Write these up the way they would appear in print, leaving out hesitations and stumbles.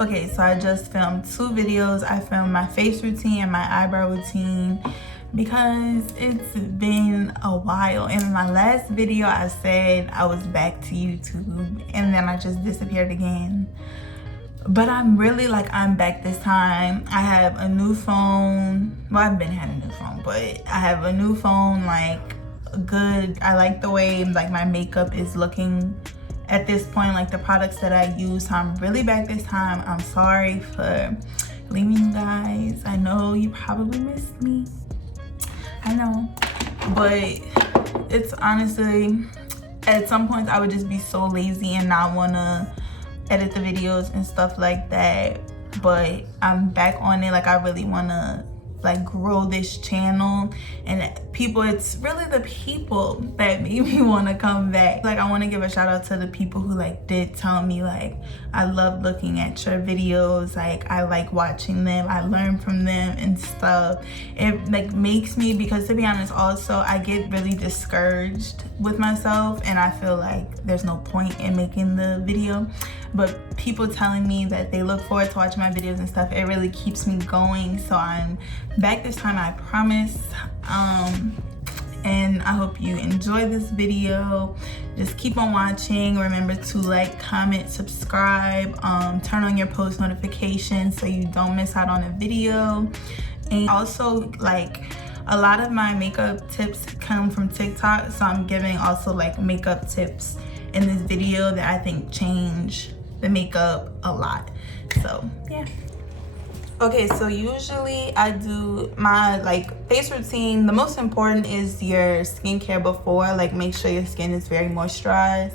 Okay, so I just filmed 2 videos. I filmed my face routine and my eyebrow routine because it's been a while. In my last video, I said I was back to YouTube and then I just disappeared again. But I'm really I'm back this time. I have a new phone. Well, I've been having a new phone, but I have a new phone, good. I like the way my makeup is looking at this point, the products that I use. So I'm really back this time. I'm sorry for leaving you guys. I know you probably missed me. I know, but it's honestly, at some points I would just be so lazy and not want to edit the videos and stuff like that. But I'm back on it. I really want to grow this channel, and people, it's really the people that made me want to come back. I want to give a shout out to the people who did tell me I love looking at your videos, I like watching them, I learn from them and stuff. It makes me, because to be honest, also I get really discouraged with myself and I feel there's no point in making the video, but people telling me that they look forward to watching my videos and stuff, it really keeps me going. So I'm back this time, I promise. And I hope you enjoy this video. Just keep on watching. Remember to like, comment, subscribe, turn on your post notifications so you don't miss out on a video. And also, a lot of my makeup tips come from TikTok, so I'm giving also makeup tips in this video that I think change the makeup a lot. So yeah. Okay, so usually I do my face routine. The most important is your skincare before, make sure your skin is very moisturized,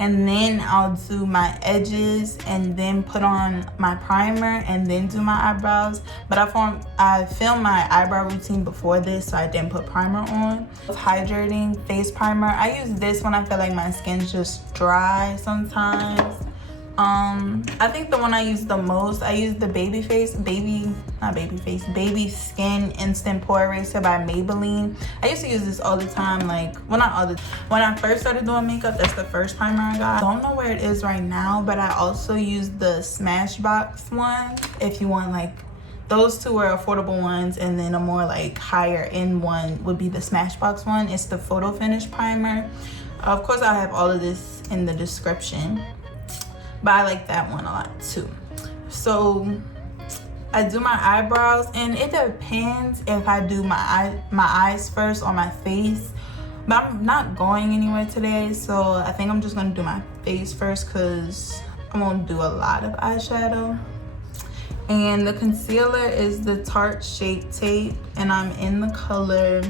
and then I'll do my edges and then put on my primer and then do my eyebrows. But I filmed my eyebrow routine before this, so I didn't put primer on. Hydrating face primer, I use this when I feel my skin's just dry sometimes. I think the one I use the most, I use the Baby Skin Instant Pore Eraser by Maybelline. I used to use this all the time, when I first started doing makeup. That's the first primer I got. I don't know where it is right now, but I also use the Smashbox one. If you want those two are affordable ones, and then a more higher end one would be the Smashbox one. It's the Photo Finish Primer. Of course, I have all of this in the description, but I like that one a lot too. So I do my eyebrows, and it depends if I do my eyes first or my face, but I'm not going anywhere today, so I think I'm just gonna do my face first because I'm gonna do a lot of eyeshadow. And the concealer is the Tarte Shape Tape, and I'm in the color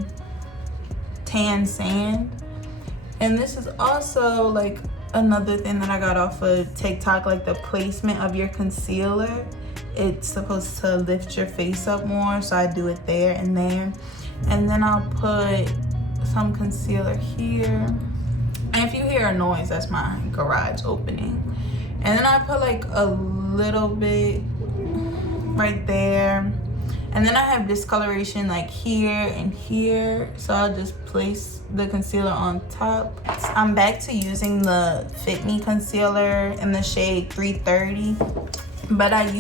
Tan Sand. And this is also another thing that I got off of TikTok, the placement of your concealer. It's supposed to lift your face up more, so I do it there and there. And then I'll put some concealer here. And if you hear a noise, that's my garage opening. And then I put a little bit right there. And then I have discoloration here and here, so I'll just place the concealer on top. I'm back to using the Fit Me concealer in the shade 330, but I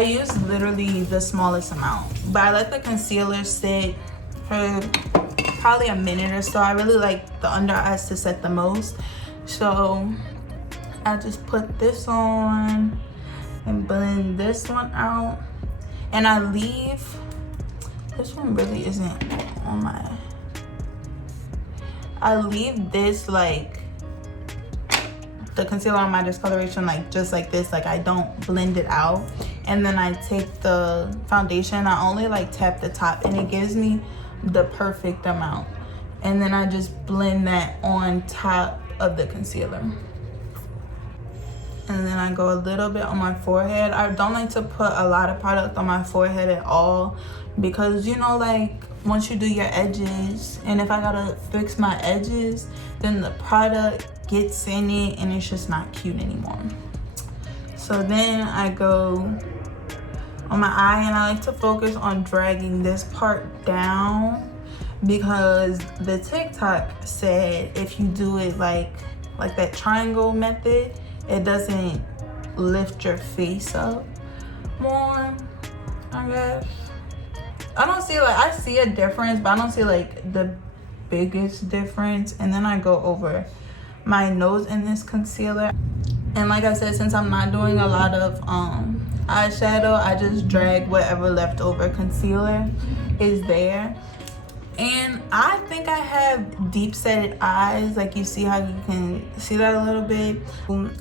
use literally the smallest amount. But I let the concealer sit for probably a minute or so. I really like the under eyes to set the most, so I just put this on and blend this one out. And I leave, this one really isn't on my, I leave this the concealer on my discoloration just like this, I don't blend it out. And then I take the foundation, I only tap the top, and it gives me the perfect amount. And then I just blend that on top of the concealer. And then I go a little bit on my forehead. I don't like to put a lot of product on my forehead at all, because once you do your edges, and if I gotta fix my edges, then the product gets in it and it's just not cute anymore. So then I go on my eye, and I like to focus on dragging this part down, because the TikTok said if you do it like that triangle method, it doesn't lift your face up more, I guess. I don't see like, I see a difference, but I don't see like the biggest difference. And then I go over my nose in this concealer. And like I said, since I'm not doing a lot of eyeshadow, I just drag whatever leftover concealer is there. And I think I have deep setted eyes. Like, you see how you can see that a little bit.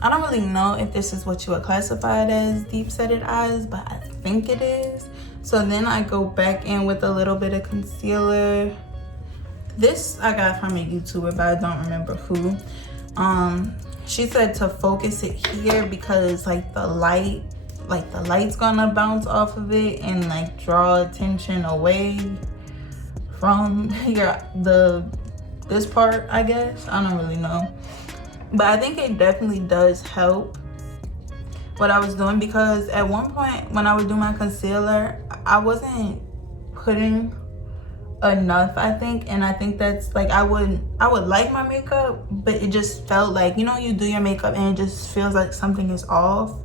I don't really know if this is what you would classify it as, deep setted eyes, but I think it is. So then I go back in with a little bit of concealer. This I got from a YouTuber, but I don't remember who. She said to focus it here because like the light's gonna bounce off of it and like draw attention away from this part, I guess. I don't really know, but I think it definitely does help what I was doing, because at one point when I was doing my concealer, I wasn't putting enough, I think. And I think that's like, I would like my makeup, but it just felt like, you know, you do your makeup and it just feels like something is off.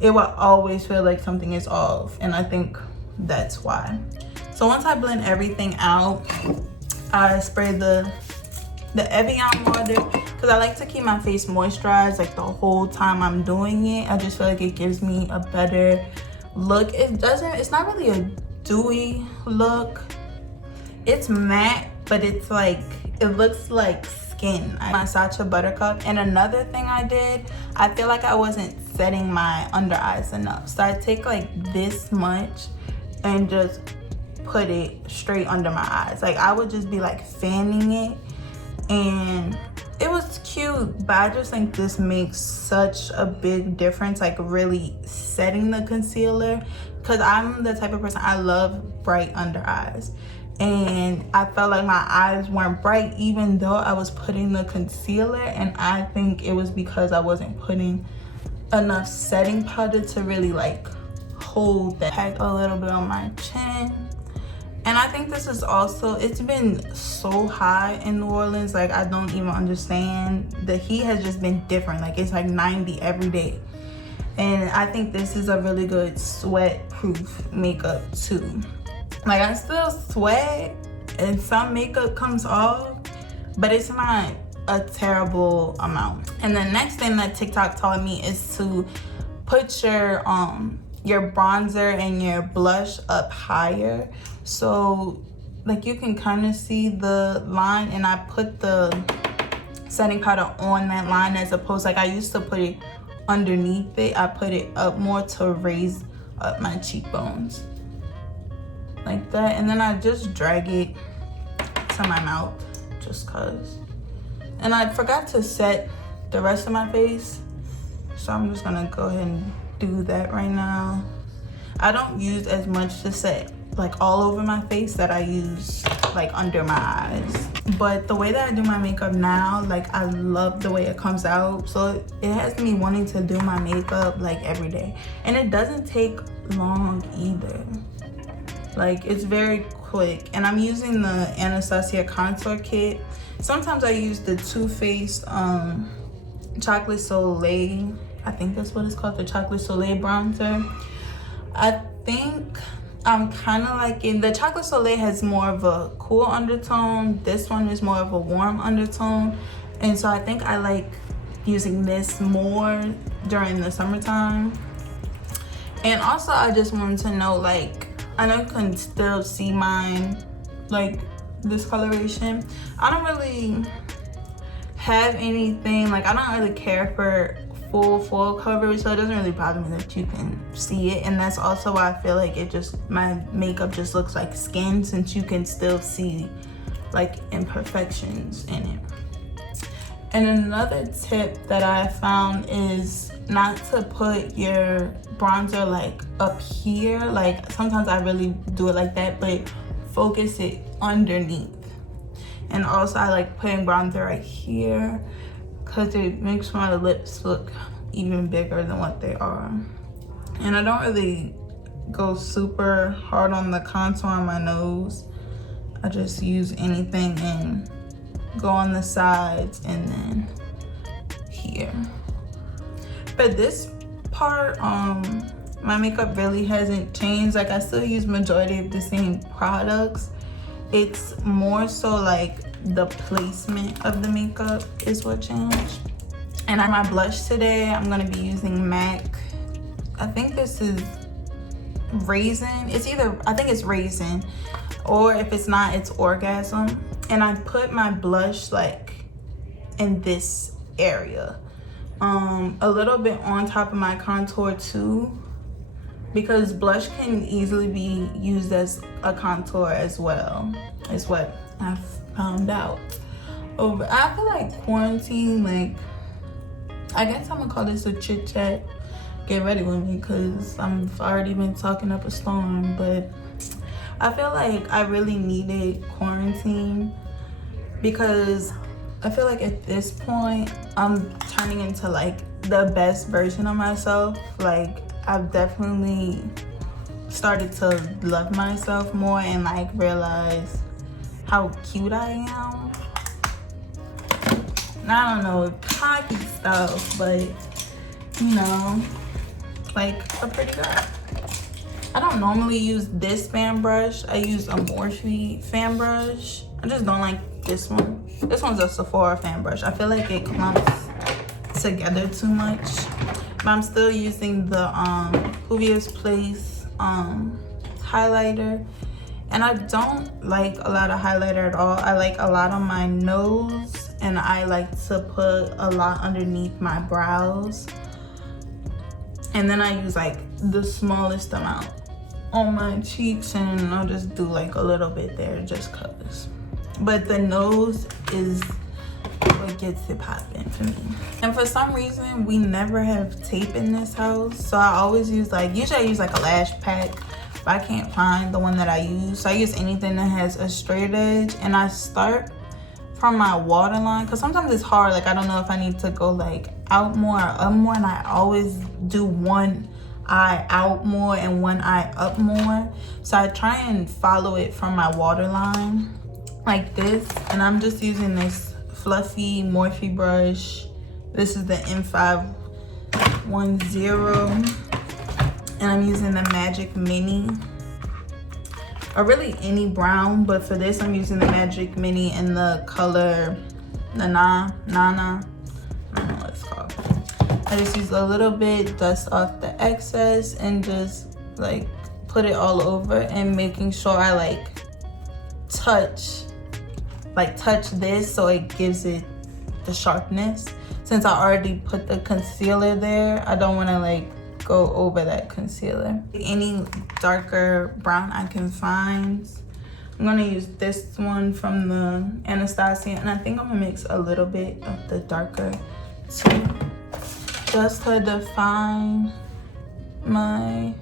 It will always feel like something is off, and I think that's why. So once I blend everything out, I spray the Evian water, because I like to keep my face moisturized like the whole time I'm doing it. I just feel like it gives me a better look. It's not really a dewy look. It's matte, but it's like, it looks like skin. My Sacha Buttercup. And another thing I did, I feel like I wasn't setting my under eyes enough. So I take like this much and just put it straight under my eyes. Like, I would just be like fanning it, and it was cute, but I just think this makes such a big difference, like really setting the concealer, because I'm the type of person, I love bright under eyes. And I felt like my eyes weren't bright even though I was putting the concealer, and I think it was because I wasn't putting enough setting powder to really like hold that. Pack a little bit on my chin. And I think this is also, it's been so hot in New Orleans, like I don't even understand. The heat has just been different. Like, it's like 90 every day. And I think this is a really good sweat proof makeup too. Like, I still sweat and some makeup comes off, but it's not a terrible amount. And the next thing that TikTok taught me is to put your bronzer and your blush up higher. So like, you can kind of see the line, and I put the setting powder on that line, as opposed, like I used to put it underneath it. I put it up more to raise up my cheekbones. Like that. And then I just drag it to my mouth, just cause. And I forgot to set the rest of my face, so I'm just gonna go ahead and do that right now. I don't use as much to set like all over my face that I use like under my eyes. But the way that I do my makeup now, like I love the way it comes out. So it has me wanting to do my makeup like every day. And it doesn't take long either. Like, it's very quick. And I'm using the Anastasia contour kit. Sometimes I use the Too Faced Chocolate Soleil. I think that's what it's called, the Chocolate Soleil bronzer. I think I'm kind of liking, the Chocolate Soleil has more of a cool undertone. This one is more of a warm undertone. And so I think I like using this more during the summertime. And also, I just wanted to know, like, I know you can still see mine, like this coloration. I don't really have anything, like I don't really care for full coverage, so it doesn't really bother me that you can see it. And that's also why I feel like my makeup just looks like skin, since you can still see like imperfections in it. And another tip that I found is not to put your bronzer like up here. Like, sometimes I really do it like that, but focus it underneath. And also, I like putting bronzer right here because it makes my lips look even bigger than what they are. And I don't really go super hard on the contour on my nose. I just use anything and go on the sides and then here. But this part, my makeup really hasn't changed. Like, I still use majority of the same products. It's more so like the placement of the makeup is what changed. And my blush today, I'm gonna be using MAC. I think this is Raisin. It's either, I think it's Raisin, or if it's not, it's Orgasm. And I put my blush like in this area, a little bit on top of my contour too, because blush can easily be used as a contour as well, is what I've found out. I feel like quarantine, like, I guess I'm gonna call this a chit chat. Get ready with me, because I've already been talking up a storm. But I feel like I really needed quarantine, because I feel like at this point I'm turning into like the best version of myself. Like, I've definitely started to love myself more and like realize how cute I am. And I don't know, cocky stuff, but you know, like a pretty girl. I don't normally use this fan brush. I use a Morphe fan brush. I just don't like this one. This one's a Sephora fan brush. I feel like it clumps together too much. But I'm still using the Juvia's Place highlighter. And I don't like a lot of highlighter at all. I like a lot on my nose, and I like to put a lot underneath my brows. And then I use like the smallest amount on my cheeks, and I'll just do like a little bit there just cause. But the nose is what gets it popping for me. And for some reason, we never have tape in this house. So I always use like, usually I use like a lash pack, but I can't find the one that I use. So I use anything that has a straight edge, and I start from my waterline, because sometimes it's hard. Like, I don't know if I need to go like out more or up more, and I always do one eye out more and one eye up more. So I try and follow it from my waterline like this. And I'm just using this fluffy Morphe brush. This is the M510, and I'm using the Magic Mini, or really any brown, but for this I'm using the Magic Mini in the color Nana. I don't know what it's called. I just use a little bit, dust off the excess, and just like put it all over, and making sure I like touch this so it gives it the sharpness. Since I already put the concealer there, I don't want to like go over that concealer. Any darker brown I can find. I'm gonna use this one from the Anastasia, and I think I'm gonna mix a little bit of the darker too, just to define my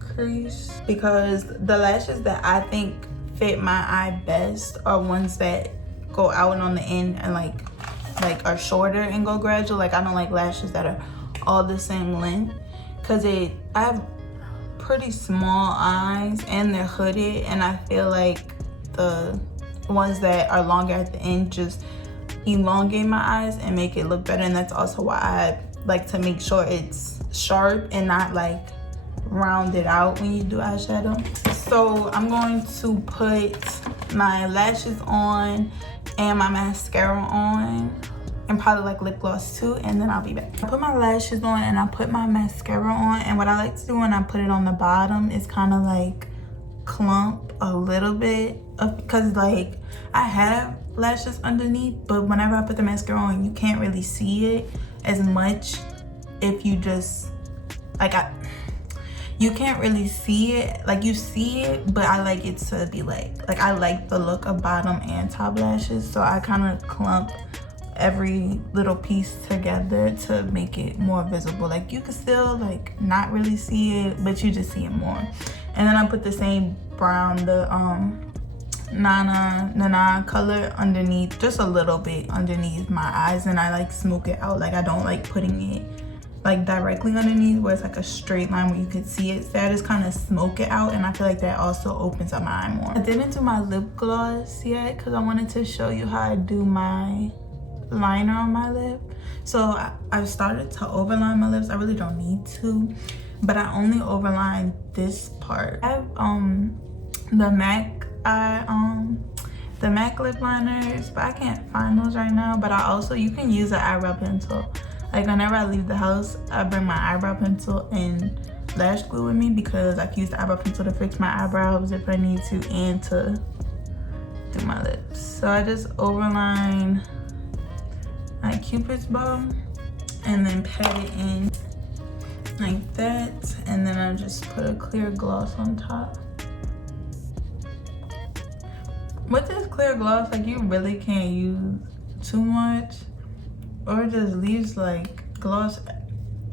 crease, because the lashes that I think fit my eye best are ones that go out on the end and like are shorter and go gradual. Like, I don't like lashes that are all the same length, because I have pretty small eyes and they're hooded, and I feel like the ones that are longer at the end just elongate my eyes and make it look better. And that's also why I like to make sure it's sharp and not like rounded out when you do eyeshadow. So I'm going to put my lashes on and my mascara on, and probably like lip gloss too, and then I'll be back. I put my lashes on and I put my mascara on, and what I like to do when I put it on the bottom is kind of like clump a little bit, because like I have lashes underneath, but whenever I put the mascara on, you can't really see it as much if you just like you can't really see it. Like, you see it, but I like it to be like I like the look of bottom and top lashes, so I kind of clump every little piece together to make it more visible. Like, you can still like not really see it, but you just see it more. And then I put the same brown, the Nana color underneath, just a little bit underneath my eyes, and I like smoke it out. Like, I don't like putting it like directly underneath where it's like a straight line where you could see it. So I just kind of smoke it out, and I feel like that also opens up my eye more. I didn't do my lip gloss yet because I wanted to show you how I do my liner on my lip. So I've started to overline my lips. I really don't need to, but I only overline this part. I have the MAC lip liners, but I can't find those right now. But you can use an eyebrow pencil. Like whenever I leave the house, I bring my eyebrow pencil and lash glue with me, because I can use the eyebrow pencil to fix my eyebrows if I need to, and to do my lips. So I just overline my Cupid's bow and then pat it in like that, and then I just put a clear gloss on top. With this clear gloss, like you really can't use too much, or it just leaves like gloss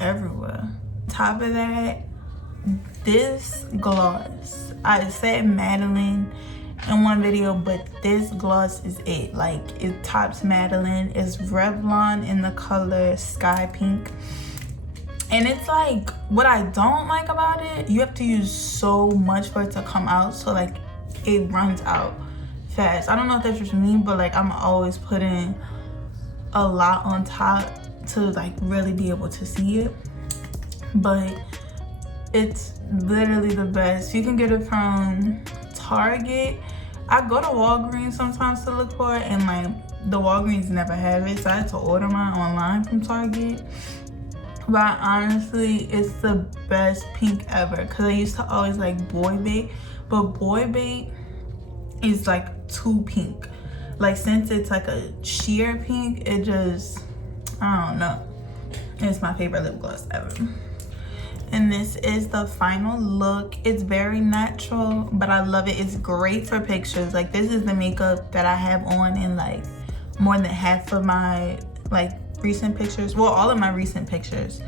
everywhere. Top of that, this gloss, I said Madeline in one video, but this gloss is it. Like it tops Madeline. It's Revlon in the color Sky Pink, and it's like, what I don't like about it, you have to use so much for it to come out, so like it runs out fast. I don't know if that's just me, but like I'm always putting a lot on top to like really be able to see it. But it's literally the best. You can get it from Target. I go to Walgreens sometimes to look for it, and like the Walgreens never have it, so I had to order mine online from Target. But honestly, it's the best pink ever, because I used to always like Boy Bait, but Boy Bait is like too pink. Like since it's like a sheer pink, it just, I don't know. It's my favorite lip gloss ever. And this is the final look. It's very natural, but I love it. It's great for pictures. Like this is the makeup that I have on in like more than half of my like recent pictures. Well, all of my recent pictures.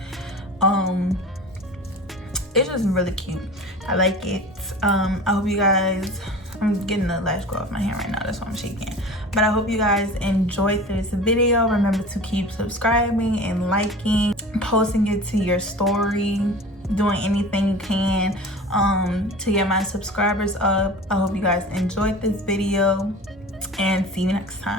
It's just really cute. I like it. I hope you guys, I'm getting the lash glue off my hand right now, that's why I'm shaking. But I hope you guys enjoyed this video. Remember to keep subscribing and liking, posting it to your story, doing anything you can to get my subscribers up. I hope you guys enjoyed this video, and see you next time.